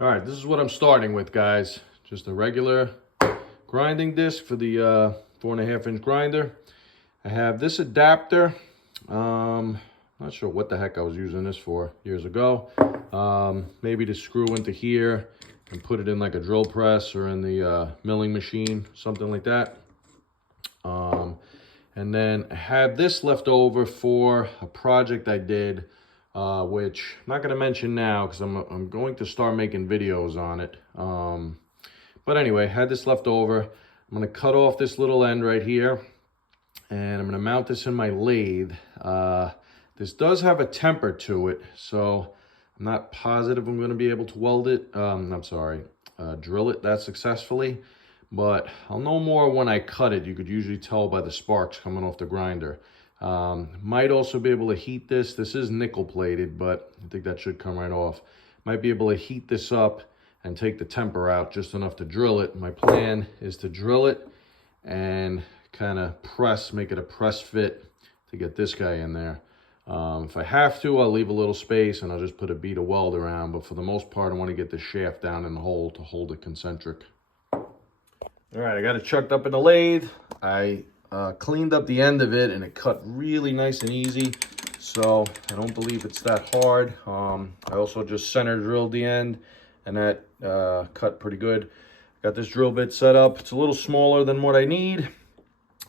All right, this is what I'm starting with, guys. Just a regular grinding disc for the 4.5-inch grinder. I have this adapter. Not sure what the heck I was using this for years ago. Maybe to screw into here and put it in like a drill press or in the milling machine, something like that. And then I had this left over for a project I did, which I'm not going to mention now because I'm going to start making videos on it. But anyway, I had this left over. I'm going to cut off this little end right here, and I'm going to mount this in my lathe. This does have a temper to it, so I'm not positive I'm going to be able to weld it. Drill it that successfully. But I'll know more when I cut it. You could usually tell by the sparks coming off the grinder. Might also be able to heat this. This is nickel plated, but I think that should come right off. Might be able to heat this up and take the temper out just enough to drill it. My plan is to drill it and kind of make it a press fit to get this guy in there. If I have to, I'll leave a little space and I'll just put a bead of weld around. But for the most part, I want to get the shaft down in the hole to hold it concentric. All right, I got it chucked up in the lathe. I cleaned up the end of it and it cut really nice and easy. So I don't believe it's that hard. I also just center drilled the end and that cut pretty good. Got this drill bit set up. It's a little smaller than what I need.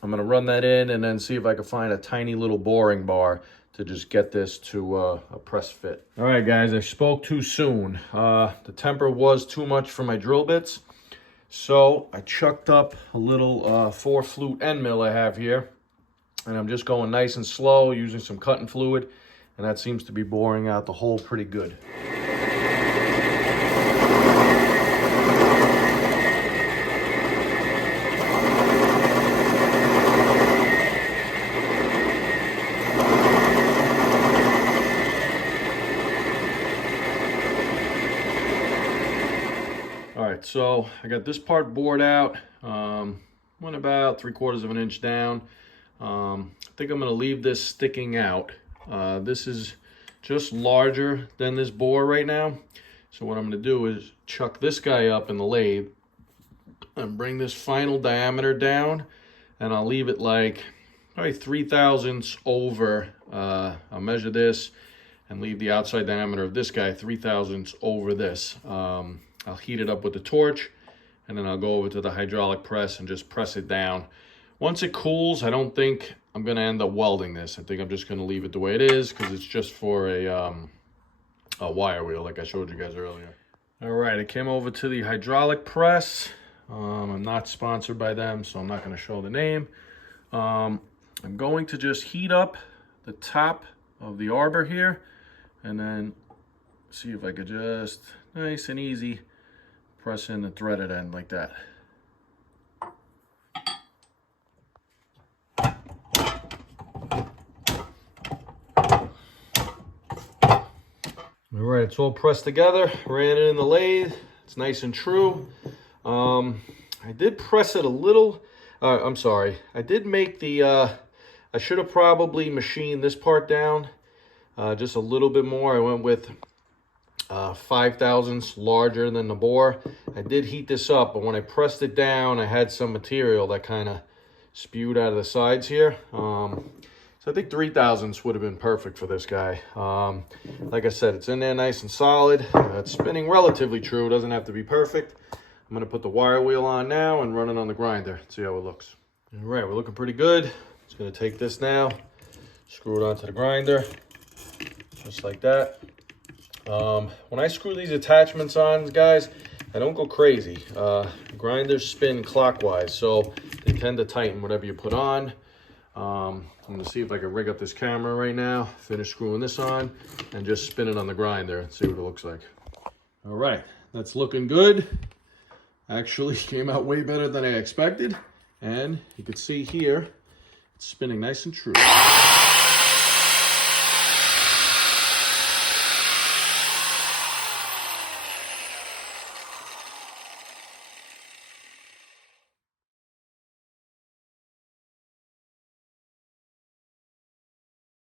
I'm gonna run that in and then see if I can find a tiny little boring bar to just get this to a press fit. All right, guys, I spoke too soon. The temper was too much for my drill bits. So I chucked up a little 4-flute end mill I have here, and I'm just going nice and slow using some cutting fluid, and that seems to be boring out the hole pretty good. All right, so I got this part bored out. Went about 3/4 of an inch down. I think I'm gonna leave this sticking out. This is just larger than this bore right now. So what I'm gonna do is chuck this guy up in the lathe and bring this final diameter down, and I'll leave it like probably 3/1000 over. I'll measure this and leave the outside diameter of this guy 3/1000 over this. I'll heat it up with the torch, and then I'll go over to the hydraulic press and just press it down. Once it cools, I don't think I'm going to end up welding this. I think I'm just going to leave it the way it is because it's just for a wire wheel like I showed you guys earlier. All right, I came over to the hydraulic press. I'm not sponsored by them, so I'm not going to show the name. I'm going to just heat up the top of the arbor here and then see if I could just nice and easy press in the threaded end like that. All right, it's all pressed together. Ran it in the lathe. It's nice and true. I did press it a little. I'm sorry. I did make the. I should have probably machined this part down just a little bit more. I went with 5/1000 larger than the bore. I did heat this up, but when I pressed it down, I had some material that kind of spewed out of the sides here. So I think 3/1000 would have been perfect for this guy. Like I said, it's in there nice and solid. It's spinning relatively true. It doesn't have to be perfect. I'm going to put the wire wheel on now and run it on the grinder. See how it looks. All right, we're looking pretty good. Just going to take this now, screw it onto the grinder, just like that. When I screw these attachments on, guys, I don't go crazy. Grinders spin clockwise, so they tend to tighten whatever you put on. I'm gonna see if I can rig up this camera right now, finish screwing this on, and just spin it on the grinder and see what it looks like. All right, that's looking good. Actually came out way better than I expected. And you can see here, it's spinning nice and true.